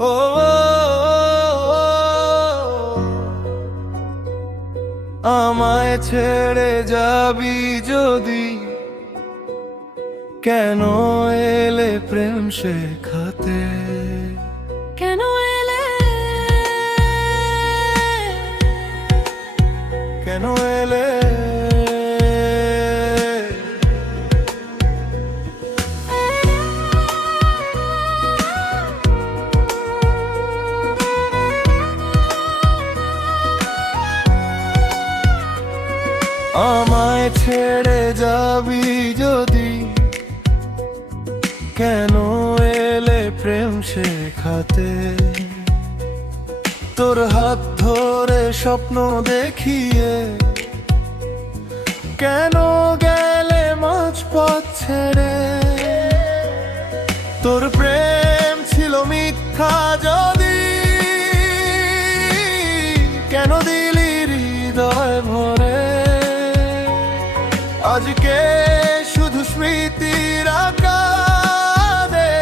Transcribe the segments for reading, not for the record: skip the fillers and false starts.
ও আমায় ছেড়ে যাবি যদি, কেন এলে প্রেম শেখাতে? কেন এলে, কেন এলে? আমায় ছেড়ে যাবি যদি, কেন এলে প্রেম শেখাতে? তোর হাত ধরে স্বপ্ন দেখিয়ে কেন গেলে মাঝপথ ছেড়ে? তোর প্রেম ছিল মিথ্যা যদি, কেন দিলি হৃদয় ভরে? আজকে শুধু স্মৃতির আকারে,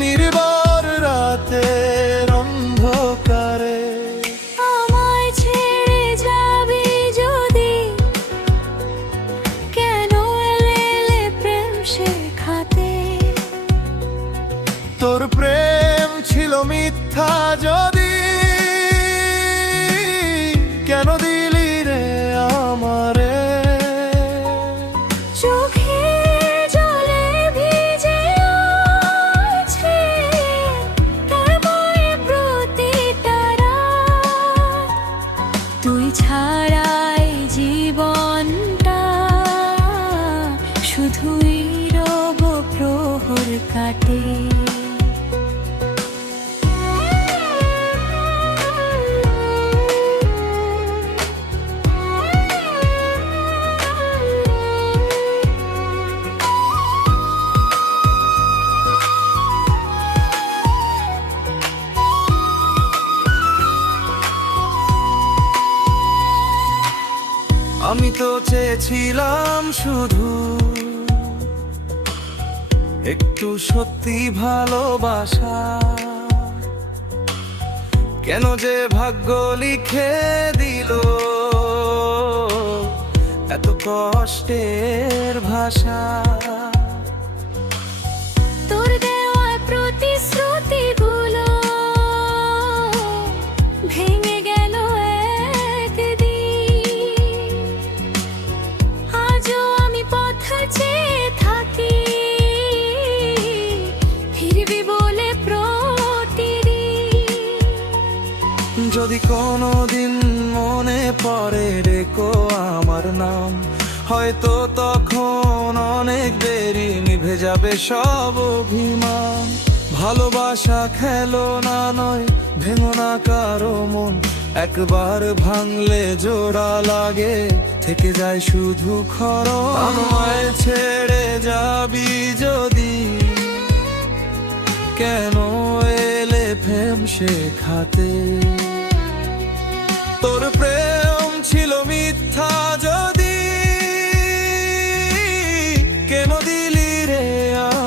নির্ভর রাতের অন্ধকারে। আমায় ছেড়ে যাবি যদি, কেন এলে প্রেম শেখাতে? তোর প্রেম ছিল মিথ্যা যদি, কেন দিলি রে আমারে? চোখের জলে ভিজে আছে তোর মনে প্রতিটা রাত। তুই ছাড়াই জীবনটা শুধুই রব প্রহর কাটে। আমি তো চেয়েছিলাম শুধু একটু সত্যি ভালোবাসা, কেন যে ভাগ্য লিখে দিল এত কষ্টের ভাষা? তোর দেওয়া প্রতিশ্রুতিগুলো ভেঙে গেল একদিন। আজও আমি পথ চেয়ে থাকি, ফিরবি বলে প্রতিদিন। যদি কোনোদিন মনে পড়ে রেখো আমার নাম, হয়তো তখন অনেক দেরি, নিভে যাবে সব অভিমান। ভালোবাসা খেলো না নয়, ভেঙো না কারো মন, একবার ভাঙলে জোড়া লাগে, থেকে যায় শুধু ক্ষরণ। আমায় ছেড়ে যাবি যদি, কেন এলে প্রেম শেখাতে? তোর প্রেম ছিল মিথ্যা যদি, কেন দিলি রে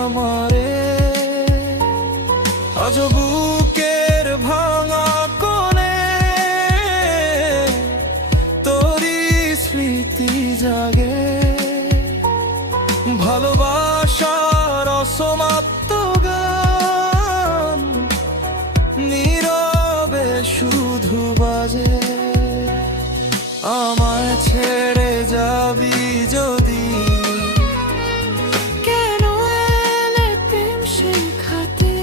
আমারে? আজ বুকের ভাঙা কোণে তোরই স্মৃতি জাগে। ভালোবাসার অসমাপ্ত গান নীরবে শুধু বাজে। আমায় ছেড়ে যাবি যদি, কেন এলে প্রেম শেখাতে?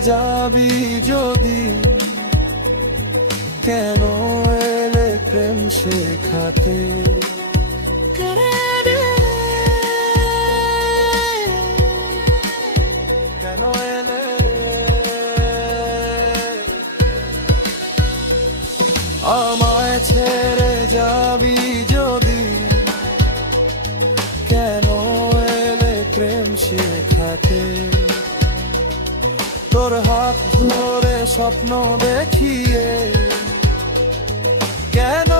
যাবি যদি, কেন এলে প্রেম শেখাতে? কেন এলে? আমায় ছেড়ে যাবি যদি, কেন এলে প্রেম শেখাতে? তোর হাত ধরে স্বপ্ন দেখিয়ে কেন